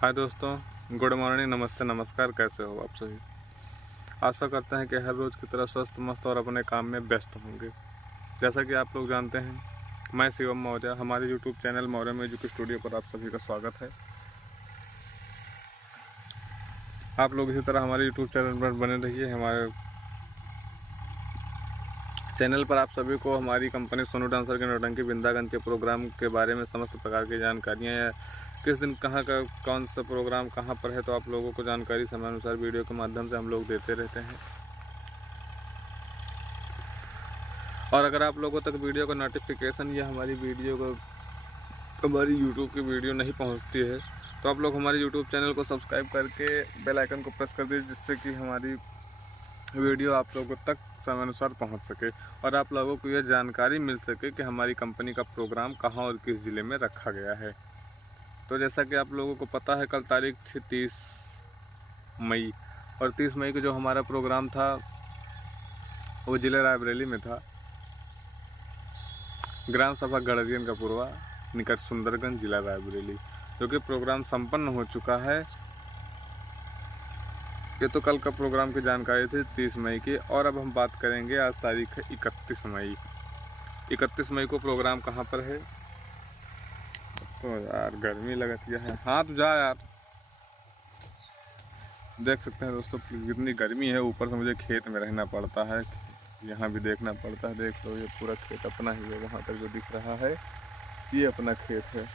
हाय दोस्तों, good morning, नमस्ते, नमस्कार। कैसे हो आप सभी? आशा करते हैं कि हर रोज़ की तरह स्वस्थ मस्त और अपने काम में व्यस्त होंगे। जैसा कि आप लोग जानते हैं, मैं शिवम मौर्य, हमारे YouTube channel Maurya music studio पर आप सभी का स्वागत है। आप लोग इसी तरह हमारे यूट्यूब चैनल पर बने रहिए। हमारे चैनल पर आप सभी को हमारी कंपनी सोनू डांसर के नौटंकी वृंदावन के प्रोग्राम के बारे में समस्त प्रकार की जानकारियाँ या किस दिन कहाँ का कौन सा प्रोग्राम कहाँ पर है, तो आप लोगों को जानकारी समय अनुसार वीडियो के माध्यम से हम लोग देते रहते हैं। और अगर आप लोगों तक वीडियो का नोटिफिकेशन या हमारी यूट्यूब की वीडियो नहीं पहुंचती है, तो आप लोग हमारे यूट्यूब चैनल को सब्सक्राइब करके बेल आइकन को प्रेस कर दीजिए, जिससे कि हमारी वीडियो आप लोगों तक समय अनुसार पहुँच सके और आप लोगों को यह जानकारी मिल सके कि हमारी कंपनी का प्रोग्राम कहाँ और किस ज़िले में रखा गया है। तो जैसा कि आप लोगों को पता है, कल तारीख थी 30 मई, और 30 मई को जो हमारा प्रोग्राम था वो ज़िले रायबरेली में था। ग्राम सभा गड़रियन का पूर्वा, निकट सुंदरगंज, जिला रायबरेली। जो कि प्रोग्राम संपन्न हो चुका है। ये तो कल का प्रोग्राम की जानकारी थी 30 मई की। और अब हम बात करेंगे, आज तारीख है 31 मई। 31 मई को प्रोग्राम कहाँ पर है? तो यार गर्मी लगती है, हाँ तो जा यार। देख सकते हैं दोस्तों कितनी गर्मी है। ऊपर से मुझे खेत में रहना पड़ता है, यहाँ भी देखना पड़ता है। देख लो, ये पूरा खेत अपना ही है। वहाँ तक जो दिख रहा है ये अपना खेत है।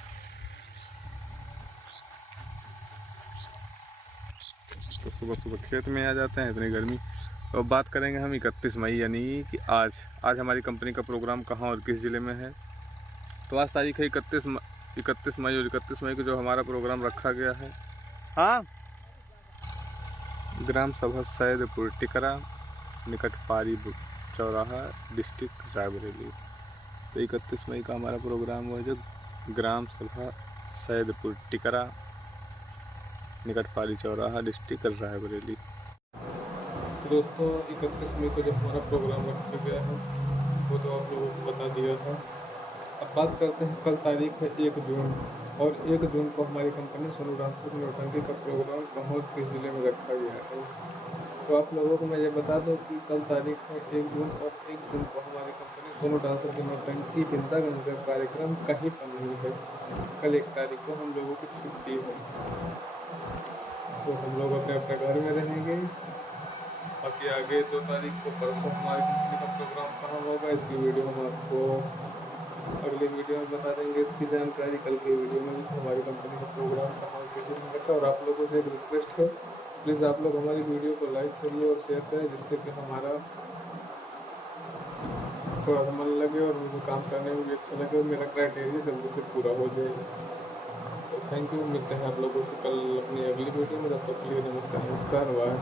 तो सुबह सुबह खेत में आ जाते हैं, इतनी गर्मी। तो अब बात करेंगे हम 31 मई, यानी कि आज हमारी कंपनी का प्रोग्राम कहाँ और किस ज़िले में है। तो आज तारीख है 31 मई, और 31 मई को जो हमारा प्रोग्राम रखा गया है, हाँ, ग्राम सभा सैदपुर टिकरा, निकट पारी चौराहा, डिस्ट्रिक्ट रायबरेली। तो 31 मई का हमारा प्रोग्राम हुआ जो ग्राम सभा सैदपुर टिकरा, निकट पारी चौराहा, डिस्ट्रिक्ट रायबरेली। तो दोस्तों 31 मई को जो हमारा प्रोग्राम रखा गया है वो तो आप लोगों को बता दिया था। अब बात करते हैं, कल तारीख है 1 जून, और 1 जून को हमारी कंपनी सोनू डांसर नौटंकी का प्रोग्राम कहाँ किस ज़िले में रखा गया है। तो आप लोगों को मैं ये बता दूं कि कल तारीख है 1 जून, और 1 जून को हमारी कंपनी सोनू डांसर की नौटंकी वृंदावन का कार्यक्रम कहीं पर नहीं है। कल 1 तारीख को हम लोगों की छुट्टी है, तो हम लोग अपने अपने घर में रहेंगे। बाकी आगे 2 तारीख को परसों हमारी कंपनी का प्रोग्राम कहाँ होगा, इसकी वीडियो हम आपको अगले वीडियो में बता देंगे। इसकी जानकारी कल की वीडियो में हमारी कंपनी का प्रोग्राम कहाँ किसी में रखा। और आप लोगों से एक रिक्वेस्ट है, प्लीज़ आप लोग हमारी वीडियो को लाइक करिए और शेयर करें, जिससे कि हमारा थोड़ा सा मन लगे और मुझे काम करने में भी अच्छा लगे और मेरा क्राइटेरिया जल्दी से पूरा हो जाए। तो थैंक यू। मिलते हैं आप लोगों से कल अपनी अगली वीडियो में। तब तक के लिए नमस्कार। वाह।